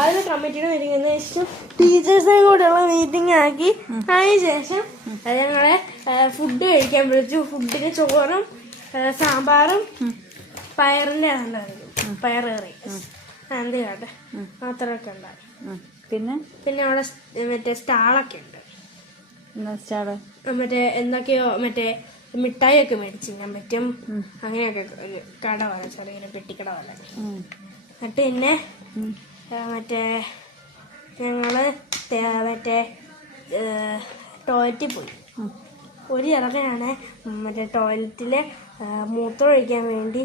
അതിന് കമ്മിറ്റിയുടെ മീറ്റിംഗ് ശേഷം ടീച്ചേഴ്സിനെ കൂടെയുള്ള മീറ്റിംഗ് ആക്കി. അതിന് ശേഷം ഞങ്ങളെ ഫുഡ് കഴിക്കാൻ വിളിച്ചു. ഫുഡിന് ചോറും സാമ്പാറും പയറിന്റെ പയറ് കറി കാട്ടെ മാത്രമൊക്കെ ഉണ്ടാവും. പിന്നെ അവിടെ മറ്റേ സ്റ്റാളൊക്കെ ഉണ്ട്. മറ്റേ എന്തൊക്കെയോ മറ്റേ മിഠായി ഒക്കെ മേടിച്ചിരിക്കാൻ പറ്റും. അങ്ങനെയൊക്കെ ഒരു കട പോലെ, ചെറിയൊരു പെട്ടിക്കട പോലെ. എന്നിട്ട് പിന്നെ മറ്റേ ഞങ്ങള് മറ്റേ ടോയ്ലറ്റിൽ പോയി. ഒരു ഇറങ്ങാണ് മറ്റേ ടോയ്ലറ്റില് മൂത്രം ഒഴിക്കാൻ വേണ്ടി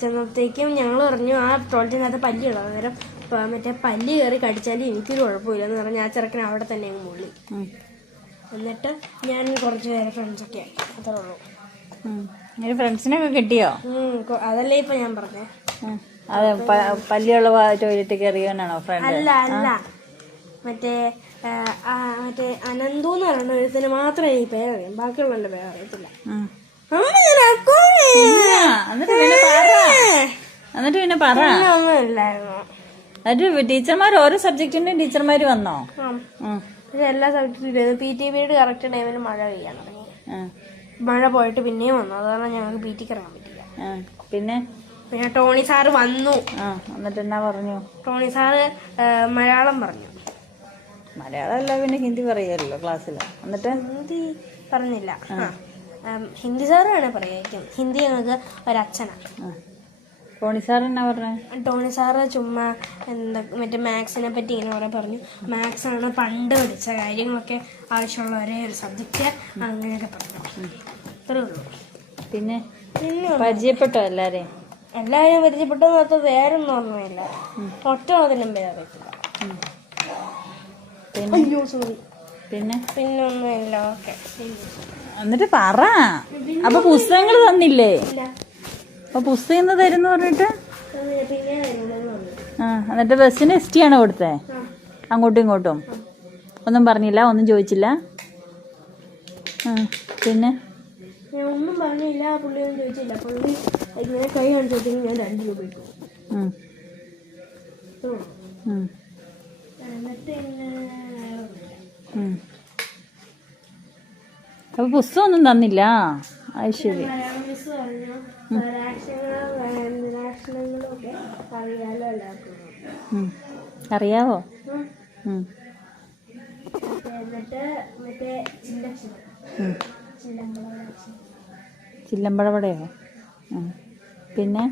ചെന്നപ്പോഴത്തേക്കും ഞങ്ങൾ പറഞ്ഞു ആ ടോയ്ലറ്റിനകത്ത് പല്ലിയുള്ള നേരം മറ്റേ പല്ലി കയറി കടിച്ചാൽ എനിക്കൊരു കുഴപ്പമില്ലെന്ന് പറഞ്ഞ് ആ ചെറുക്കൻ അവിടെ തന്നെ അങ്ങ് മുള്ളി. എന്നിട്ട് ഞാൻ കുറച്ച് പേരെ ഫ്രണ്ട്സൊക്കെ ആയി. അത്രേ ഉള്ളൂ. ഫ്രണ്ട്സിനൊക്കെ കിട്ടിയോ? അതല്ലേ ഇപ്പൊ ഞാൻ പറഞ്ഞേ. അതെ, പല്ലിയുള്ള ടോയ്ലറ്റ് കയറിയാണോ ഫ്രണ്ട്? അല്ല അല്ല, മറ്റേ അനന്തു എന്ന് പറയുന്ന എഴുത്തിന് മാത്രമേ ഈ പേരറിയാം, ബാക്കിയുള്ള പേരറിയത്തില്ല. എന്നിട്ട് പിന്നെ പറ. എന്നിട്ട് ടീച്ചർമാർ ഓരോ സബ്ജക്റ്റിന്റെയും ടീച്ചർമാര് വന്നോ? എല്ലാ സബ്ജക്റ്റും PT പീരീഡ് കറക്റ്റ് ടൈമിന് മഴ പെയ്യാൻ തുടങ്ങി. മഴ പോയിട്ട് പിന്നെയും വന്നു. അത് കാരണം ഞങ്ങൾക്ക് PTക്ക് ഇറങ്ങാൻ പറ്റില്ല. പിന്നെ ടോണി സാറ് വന്നു. എന്നിട്ട് എന്നാ പറഞ്ഞു? ടോണി സാറ് മലയാളം പറഞ്ഞു. മലയാളം അല്ല പിന്നെ ഹിന്ദി പറയുമല്ലോ ക്ലാസ്സിൽ. എന്നിട്ട് ഹിന്ദി പറഞ്ഞില്ല. ഹിന്ദി സാറ് വേണേ പറയായിരിക്കും. ഹിന്ദി ഞങ്ങൾക്ക് ഒരച്ഛനാണ്. ടോണി സാർ എന്നാ പറഞ്ഞേ? ടോണി സാറ് ചുമ്മാ മറ്റേ മാത്സിനെ പറ്റി ഇങ്ങനെ കുറെ പറഞ്ഞു. മാത്സ് ആണ് പണ്ട് പഠിച്ച കാര്യങ്ങളൊക്കെ ആവശ്യമുള്ള ഒരേ ഒരു സബ്ജക്റ്റ്, അങ്ങനെയൊക്കെ പറഞ്ഞു. അത്രേ ഉള്ളൂ. പിന്നെ പരിചയപ്പെട്ടോ എല്ലാരെയും? എല്ലാവരും പരിചയപ്പെട്ടു. മാത്രം വേറൊന്നും ഓർമ്മയില്ല. ഒറ്റതിനും പേര് അറിയത്തില്ല. പിന്നെ ഒന്നുമില്ല. ഓക്കെ. എന്നിട്ട് പറ. അപ്പൊ പുസ്തകങ്ങൾ തന്നില്ലേ? അപ്പൊ പുസ്തകം തരുന്നു പറഞ്ഞിട്ട് എന്നിട്ട് ബസ്സിന് ST ആണോ കൊടുത്തേ? അങ്ങോട്ടും ഇങ്ങോട്ടും ഒന്നും പറഞ്ഞില്ല, ഒന്നും ചോദിച്ചില്ല? പിന്നെ ഒന്നും പറഞ്ഞില്ല. പുള്ളിയൊന്നും ചോദിച്ചില്ല. പുള്ളി ഇങ്ങനെ കൈ കാണിച്ചോട്ടെങ്കിൽ ഞാൻ 2 രൂപ ഇട്ടു. അപ്പൊ പുസ്തകം ഒന്നും തന്നില്ല? അത് ശരി. അറിയാവോ? ചില്ലമ്പഴവടയോ? പിന്നെ